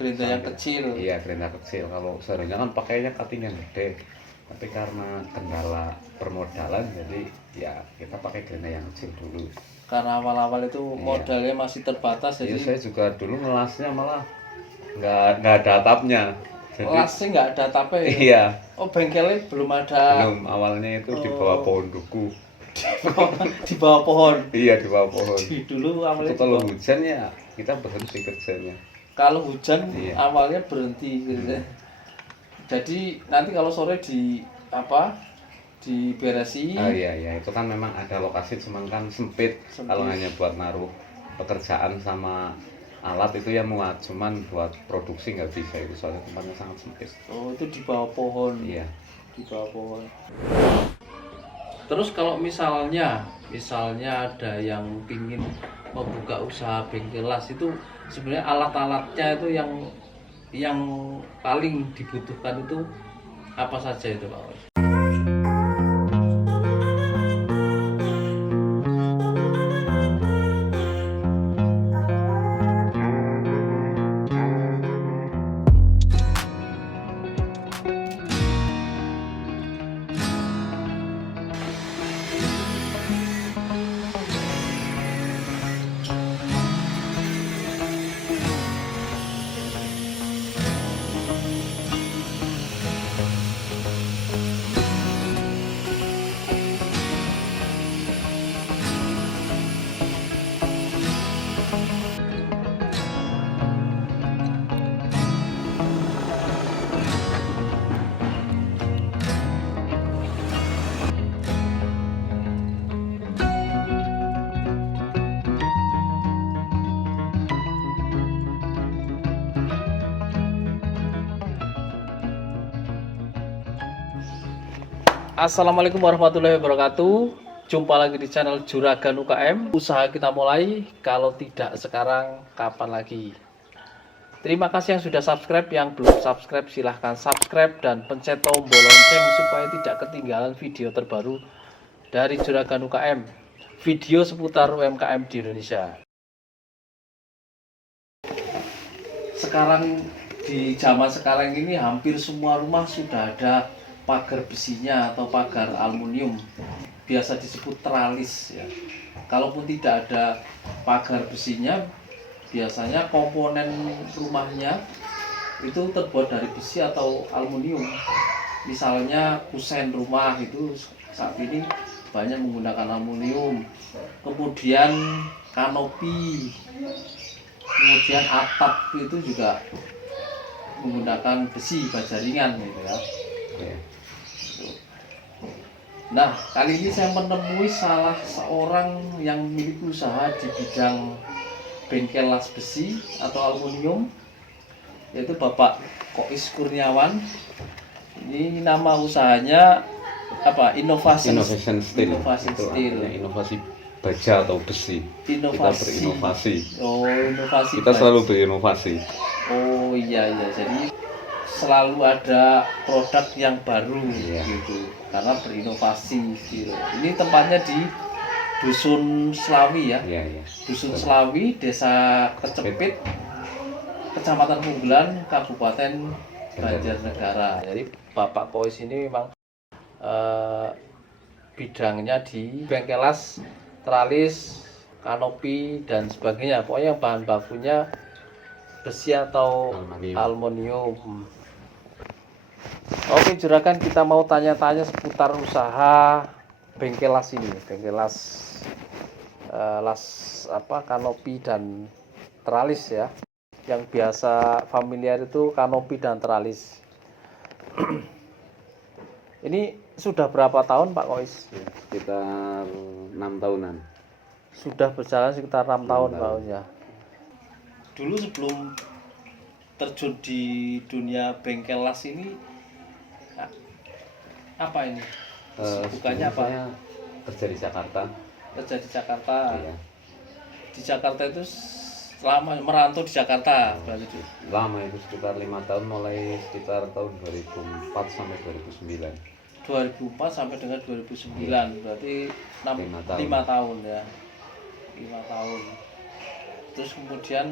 Gerinda yang kecil. Iya, gerinda kecil. Kalau seharusnya kan pakainya cutting yang gede. Tapi karena kendala permodalan, jadi ya kita pakai gerinda yang kecil dulu. Karena awal-awal itu modalnya masih terbatas, Iya, jadi saya juga dulu ngelasnya malah nggak ada atapnya. Jadi kelasnya nggak ada atapnya ya? iya, Oh, bengkelnya belum ada. belum. Awalnya itu di bawah pohon duku. Di bawah pohon. Iya, di bawah pohon. Dulu awalnya Itu kalau hujan ya kita berhenti kerjanya. kalau hujan Iya. awalnya berhenti gitu. Jadi nanti kalau sore diberesi. Iya, itu kan memang ada lokasi, cuman kan sempit. Kalau hanya buat naruh pekerjaan sama alat itu ya muat, cuman buat produksi nggak bisa, itu soalnya tempatnya sangat sempit. Oh, itu di bawah pohon. Iya. Di bawah pohon. Terus kalau misalnya ada yang ingin membuka usaha bengkel las, itu sebenarnya alat-alatnya itu yang paling dibutuhkan itu apa saja itu, Pak Wes? Assalamualaikum warahmatullahi wabarakatuh. Jumpa lagi di channel Juragan UKM. Usaha kita mulai, kalau tidak sekarang kapan lagi? Terima kasih yang sudah subscribe. Yang belum subscribe silahkan subscribe dan pencet tombol lonceng supaya tidak ketinggalan video terbaru dari Juragan UKM, video seputar UMKM di Indonesia. Sekarang, di zaman sekarang ini hampir semua rumah sudah ada pagar besinya atau pagar aluminium, biasa disebut tralis ya. Kalaupun tidak ada pagar besinya, biasanya komponen rumahnya itu terbuat dari besi atau aluminium. Misalnya kusen rumah itu saat ini banyak menggunakan aluminium. Kemudian kanopi, kemudian atap itu juga menggunakan besi baja ringan gitu ya. Nah, kali ini saya menemui salah seorang yang memiliki usaha di bidang bengkel las besi atau aluminium, yaitu Bapak Kois Kurniawan. Ini nama usahanya apa? Innovation Steel. Inovasi baja atau besi. Kita berinovasi. Oh, inovasi. Kita selalu berinovasi. Oh iya, jadi selalu ada produk yang baru gitu, karena berinovasi gitu. Ini tempatnya di Dusun Slawi ya. Dusun Slawi, Desa Kecepit, Kecamatan Punggelan, Kabupaten Banjarnegara. Jadi Bapak Kois ini memang bidangnya di bengkel las, tralis, kanopi dan sebagainya. Pokoknya bahan bakunya besi atau aluminium. Oke Juragan, kita mau tanya-tanya seputar usaha bengkel las ini, bengkel las kanopi dan tralis ya. Yang biasa familiar itu kanopi dan tralis. Ini sudah berapa tahun Pak Kois? Sekitar 6 tahunan. Sudah berjalan sekitar 6 tahun Pak Kois ya. Dulu sebelum terjun di dunia bengkel las ini, apa ini? Bukannya apa? Saya kerja di Jakarta. Kerja di Jakarta. Iya. Di Jakarta itu selama merantau di Jakarta berarti itu. Lama itu sekitar 5 tahun, mulai sekitar tahun 2004 sampai 2009. 2004 sampai dengan 2009, berarti 5 tahun ya. 5 tahun. terus kemudian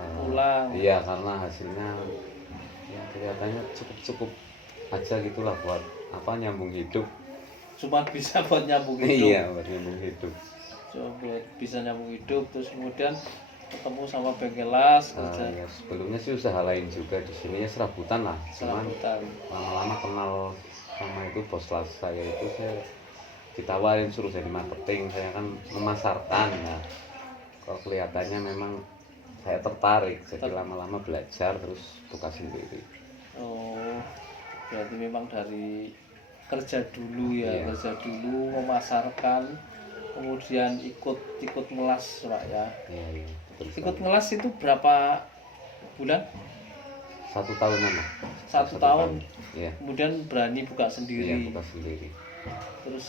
Eh, pulang. iya, karena hasilnya ya kelihatannya cukup aja gitulah buat apa nyambung hidup. Cuma bisa buat nyambung Iya, hidup. buat nyambung hidup. Cuma buat bisa nyambung hidup, terus kemudian ketemu sama bengkel las kerja Ya sebelumnya sih usaha lain juga di sini ya serabutan lah, cuman serabutan. lama-lama kenal sama itu bos las saya itu, saya ditawarin suruh jadi marketing, saya kan memasarkan ya. Kalau kelihatannya memang saya tertarik, jadi lama-lama belajar terus buka sendiri. Oh, berarti memang dari kerja dulu ya, Iya. kerja dulu memasarkan, kemudian ikut ngelas Pak ya. Iya, iya, betul Ikut sekali. ngelas itu berapa bulan? 1 tahunan lah. 1 tahun. Iya, Kemudian berani buka iya, sendiri. buka sendiri. Terus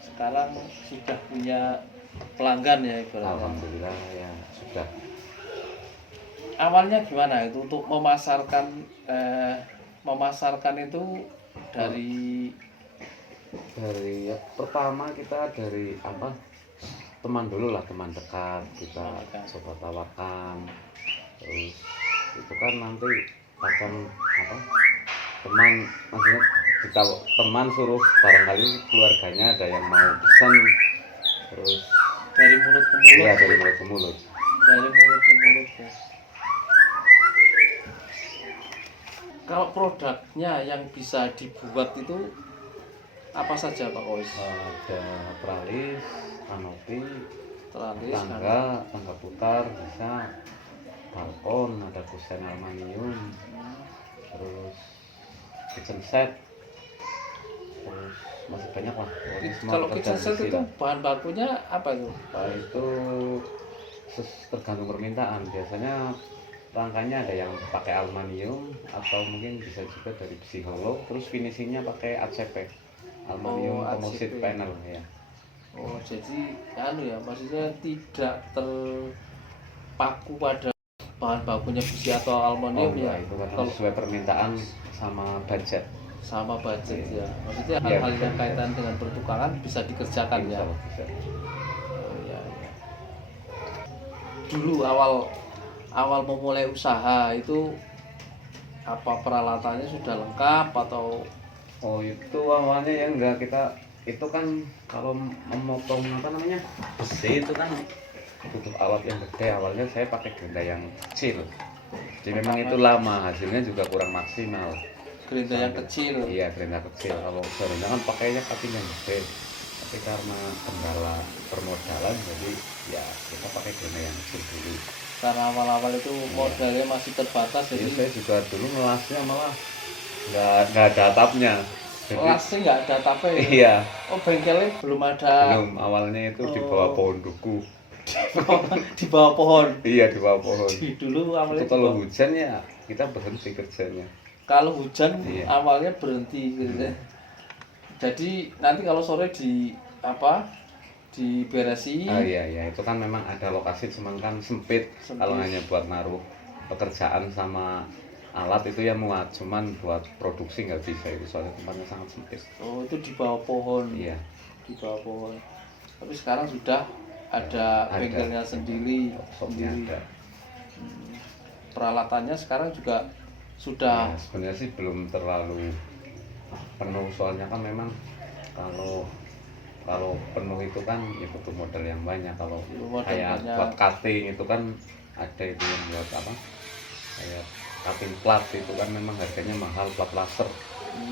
sekarang sudah punya pelanggan ya ibaratnya. Alhamdulillah ya sudah. Awalnya gimana itu untuk memasarkan itu dari Dari ya, pertama kita dari apa, teman dulu lah, teman dekat kita Teman dekat. coba tawarkan, terus itu kan nanti akan apa, teman maksudnya kita teman suruh barangkali keluarganya ada yang mau pesan, terus dari mulut ke mulut. ya dari mulut ke mulut. Dari mulut ke mulut ya. Kalau produknya yang bisa dibuat itu apa saja Pak Kois? Ada teralis, kanopi, Teralis, tangga putar bisa, balkon, ada kusen aluminium, terus kitchen set, terus masih banyak lah. Pokoknya semua kalau pekerjaan kitchen set besi itu lah. bahan bakunya apa itu? Nah, itu tergantung permintaan. Biasanya rangkanya ada yang pakai aluminium atau mungkin bisa juga dari besi hollow, terus finishingnya pakai ACP, aluminium Oh, composite ACP. panel ya. Oh, jadi ya maksudnya tidak terpaku pada bahan bakunya besi atau aluminium ya. Enggak, itu karena Kalau sesuai permintaan sama budget. sama budget ya. Maksudnya Iya, hal-hal betul. yang kaitan dengan pertukaran bisa dikerjakan ya. Insya Allah bisa. Oh, ya, ya. Dulu awal memulai usaha itu apa peralatannya sudah lengkap atau Oh itu awalnya ya enggak, kita itu kan kalau memotong apa namanya besi itu kan butuh alat yang gede. Awalnya saya pakai gerinda yang kecil, jadi memang itu lama, hasilnya juga kurang maksimal. gerinda yang kecil? Iya, gerinda kecil. Kalau seharusnya kan pakainya cutting yang gede, tapi karena kendala permodalan jadi ya kita pakai gerinda yang kecil dulu. Karena awal-awal itu modalnya masih terbatas Jadi jadi saya juga dulu ngelasnya malah nggak ada atapnya. Jadi kelasnya nggak ada tape ya? iya, Oh, bengkelnya belum ada. belum, awalnya itu di bawah pohon duku. Di bawah pohon. Iya, di bawah pohon. Dulu awalnya Itu kalau hujan ya kita berhenti kerjanya. kalau hujan Iya. awalnya berhenti gitu ya. Jadi nanti kalau sore diberesi. Iya, itu kan memang ada lokasi, cuman kan sempit. Kalau hanya buat naruh pekerjaan sama alat itu ya muat, cuman buat produksi nggak bisa itu, soalnya tempatnya sangat sempit. Oh, itu di bawah pohon. Iya, Di bawah pohon. Tapi sekarang sudah ada ada. bengkelnya sendiri. Workshopnya ada. Peralatannya sekarang juga sudah Ya, sebenarnya sih belum terlalu penuh, soalnya kan memang kalau kalau penuh itu kan ya butuh modal yang banyak. Kalau modal kayak banyak. buat cutting itu kan ada itu yang buat apa, kayak cutting plat itu kan memang harganya mahal, plat laser,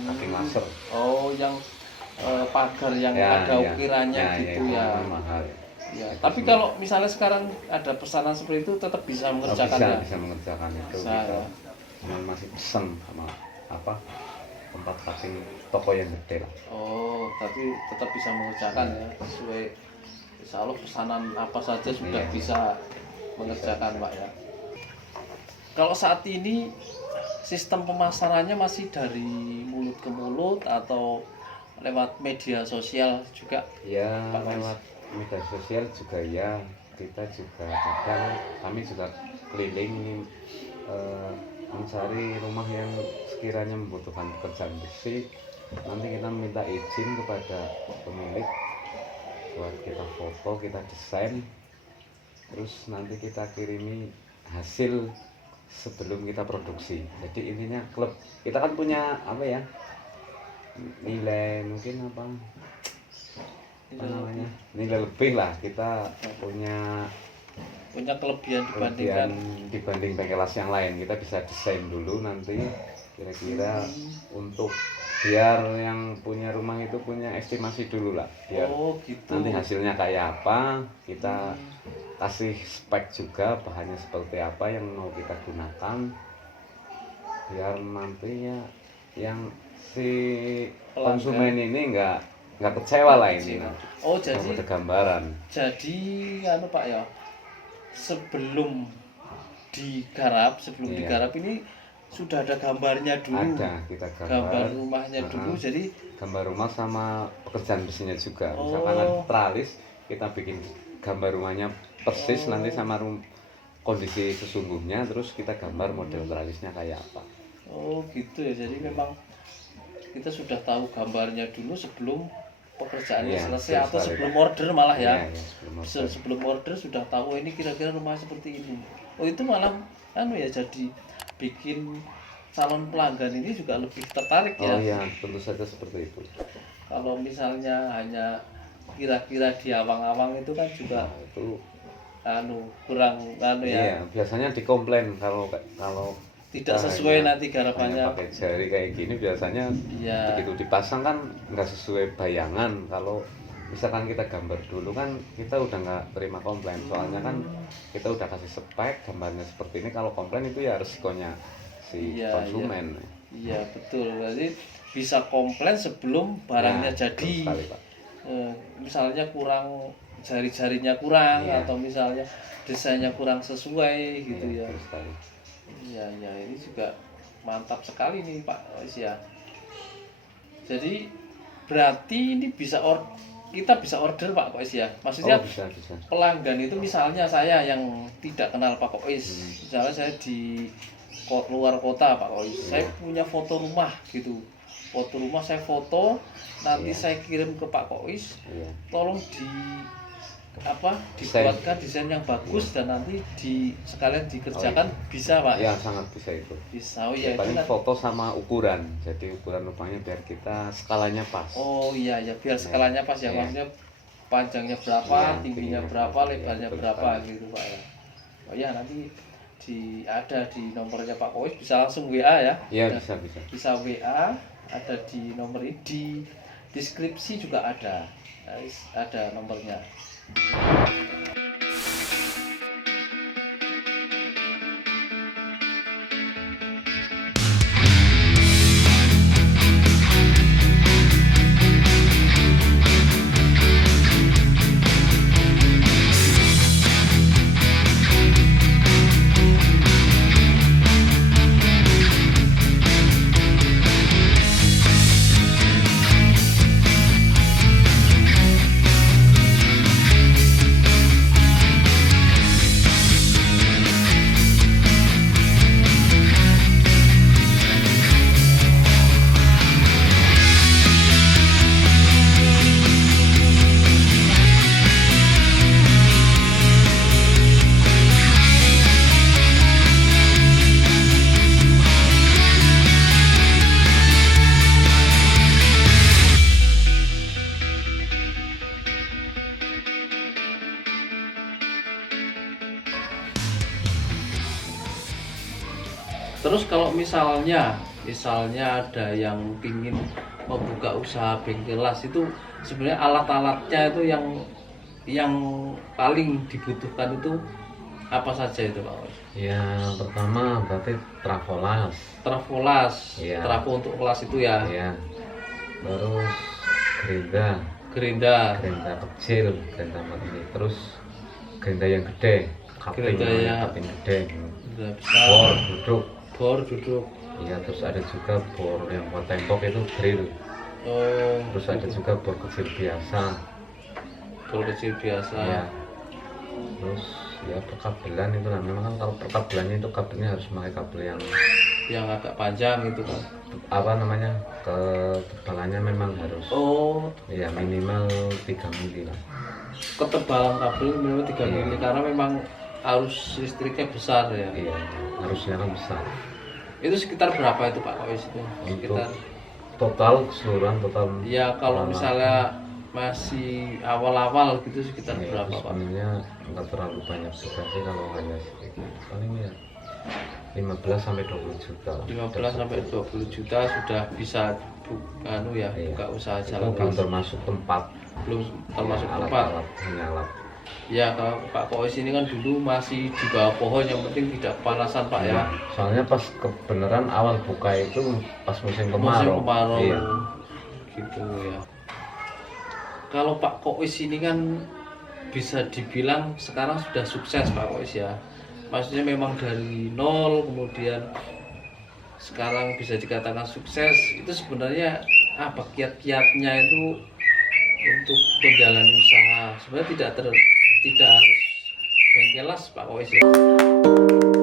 cutting laser Oh, yang pagar yang ya, ada ya, ukirannya ya, gitu itu ya. memang mahal Ya, Itu tapi semua. kalau misalnya sekarang ada pesanan seperti itu tetap bisa Oh, mengerjakannya. bisa mengerjakan itu, Bisa, kita ya. cuman masih pesen sama apa, tempat cutting toko yang gede lah. Oh, tapi tetap bisa mengerjakan ya sesuai, insya Allah pesanan apa saja sudah Iya. bisa mengerjakan Pak ya. Kalau saat ini sistem pemasarannya masih dari mulut ke mulut atau lewat media sosial juga? Ya, Pak Mas. lewat media sosial juga ya, kita juga kadang kami juga keliling ini, mencari rumah yang sekiranya membutuhkan pekerjaan besi. Nanti kita minta izin kepada pemilik buat kita foto, kita desain, terus nanti kita kirimi hasil sebelum kita produksi. Jadi intinya klub kita kan punya apa ya, nilai mungkin apa namanya, nilai lebih lah, kita punya kelebihan kelebihan dibanding bengkelas yang lain. Kita bisa desain dulu nanti kira-kira untuk biar yang punya rumah itu punya estimasi dulu lah, biar gitu. nanti hasilnya kayak apa, kita kasih spek juga bahannya seperti apa yang mau kita gunakan, biar nantinya yang si konsumen ini nggak kecewa lah ini. Jadi ada gambaran. Jadi Pak ya, sebelum digarap ini sudah ada gambarnya dulu. Ada, kita gambar rumahnya dulu. Jadi gambar rumah sama pekerjaan besinya juga. Misalkan ada tralis, kita bikin gambar rumahnya persis nanti sama kondisi sesungguhnya, terus kita gambar model tralisnya kayak apa. Gitu ya. Jadi memang kita sudah tahu gambarnya dulu sebelum pekerjaannya selesai, atau sebelum order malah ya. Sebelum order sudah tahu ini kira-kira rumah seperti ini. Itu malah ya, jadi bikin calon pelanggan ini juga lebih tertarik ya. Iya, tentu saja seperti itu. Kalau misalnya hanya kira-kira di awang-awang itu kan juga itu kurang ya. Iya, biasanya dikomplain kalau tidak sesuai nanti garapannya. Pakai jari kayak gini biasanya begitu dipasang kan nggak sesuai bayangan. Kalau misalkan kita gambar dulu kan kita udah nggak terima komplain, soalnya kan kita udah kasih spek gambarnya seperti ini. Kalau komplain itu ya resikonya si konsumen. Iya betul, jadi bisa komplain sebelum barangnya jadi. Sekali, Pak. Misalnya kurang, jari-jarinya kurang, atau misalnya desainnya kurang sesuai gitu ya. Iya, ini juga mantap sekali nih Pak Ois ya. Jadi berarti ini kita bisa order Pak Ois ya. Maksudnya bisa. Pelanggan itu misalnya saya yang tidak kenal Pak Ois, misalnya saya di luar kota Pak Ois, saya punya foto rumah gitu. Foto rumah saya foto, nanti saya kirim ke Pak Ois. Tolong dibuatkan desain yang bagus dan nanti sekalian dikerjakan. Bisa Pak? Ya sangat bisa itu. Bisa. Paling foto sama ukuran, jadi ukuran rumahnya biar kita skalanya pas. Biar skalanya pas ya. Maksudnya panjangnya berapa, tingginya berapa, lebarnya berapa gitu Pak ya. Nanti ada di nomornya Pak Ois, bisa langsung WA ya. Iya, bisa. Bisa WA, ada di nomor ini, di deskripsi juga ada nomornya. Terus kalau misalnya ada yang ingin membuka usaha bengkelas, itu sebenarnya alat-alatnya itu yang paling dibutuhkan itu apa saja itu Pak Ois? Ya pertama berarti trafolas. Trafo untuk kelas itu ya. Terus gerinda kecil, gerinda ini, terus gerinda yang gede, kaping gede, bor duduk. Iya, terus ada juga bor yang buat tembok itu drill. Terus ada juga bor kecil biasa. Ya. Terus ya perkabelan itu lah. Memang kan kalau perkabelannya itu kabelnya harus pakai kabel yang agak panjang itu kan. Ketebalannya memang harus. Ya minimal 3 mili lah. ketebalan kabel memang 3 mili karena memang arus listriknya besar ya. Iya, harusnya kan besar. Itu sekitar berapa itu Pak Kois itu? Sekitar Total keseluruhan total. ya kalau misalnya masih awal-awal gitu sekitar Ya, berapa itu Pak? sebenarnya nggak terlalu banyak juga sih kalau hanya sedikit. Paling ya 15 sampai 20 juta. 15 sampai 20 juta sudah bisa Iya. buka usaha Itu jalan belum mas. termasuk tempat. Belum termasuk Ya, tempat. alat-alat, hanya alat. Ya kalau Pak Kois ini kan dulu masih di bawah pohon, yang penting tidak kepanasan Pak ya. Soalnya pas kebenaran awal buka itu pas musim Musim kemarau. kemarau Iya. gitu ya. Kalau Pak Kois ini kan bisa dibilang sekarang sudah sukses Pak Kois ya. Maksudnya memang dari nol kemudian sekarang bisa dikatakan sukses. Itu sebenarnya apa kiat-kiatnya itu untuk menjalani usaha? Sebenarnya tidak harus bengkelas Pak Kois ya.